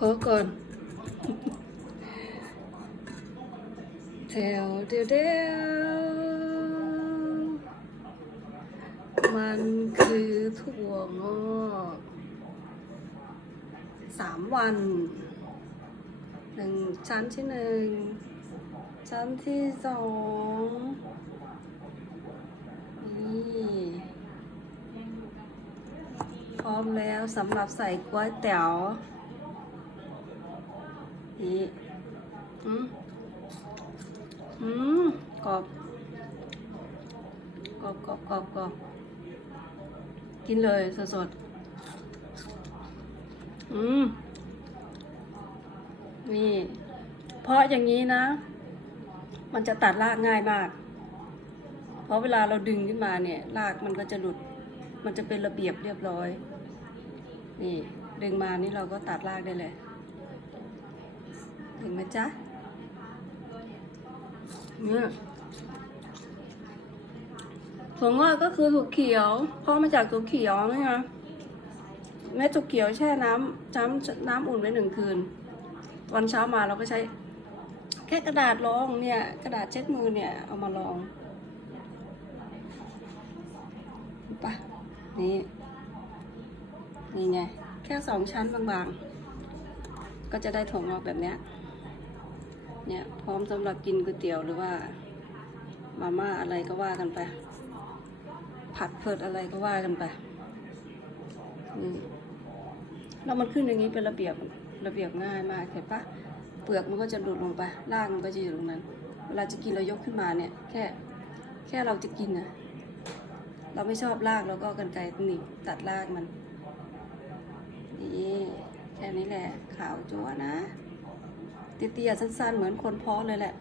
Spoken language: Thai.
ขอก่อน แถวเดียวเดียวมันคือถั่วงอกสามวันหนึ่งชั้นที่หนึ่งชั้นที่สองนี่พร้อมแล้วสำหรับใส่ก๋วยเตี๋ยว นี่อืมอืมกรอบกรอบกรอบกรอบกรอบกินเลยสดๆอืมนี่ เพราะอย่างนี้นะ มันจะตัดรากง่ายมาก เพราะเวลาเราดึงขึ้นมาเนี่ยรากมันก็จะหลุด มันจะเป็นระเบียบเรียบร้อย นี่ ดึงมานี่เราก็ตัดรากได้เลย ถึงไหมจ๊ะเนี่ยถั่วงอกก็คือถั่วเขียวเพราะมาจากถั่วเขียวนี่ไงเม็ดถั่วเขียวแช่น้ำน้ำน้ำอุ่นไว้หนึ่งคืน วันเช้ามาเราก็ใช้ แค่กระดาษรองเนี่ย กระดาษเช็ดมือเนี่ย เอามาลองปะนี่ นี่ไง แค่สองชั้นบางๆ ก็จะได้ถั่วงอกแบบเนี้ย เนี่ยพร้อมสำหรับกินก๋วยเตี๋ยวหรือว่า มาม่าอะไรก็ว่ากันไป ผัดเผิดอะไรก็ว่ากันไปนี่แล้วมันขึ้นอย่างนี้เป็นระเบียบระเบียบง่ายมากเห็นปะเปลือกมันก็จะหลุดลงไปรากมันก็จะอยู่ตรงนั้น เวลาจะกินเรายกขึ้นมาเนี่ย แค่แค่เราจะกินนะเราไม่ชอบรากเราก็กันไกรหนีบตัดรากมันนี่แค่นี้แหละขาวจั๊วนะ เตี้ยๆสั้นๆ เหมือนคนเพาะเลยแหละ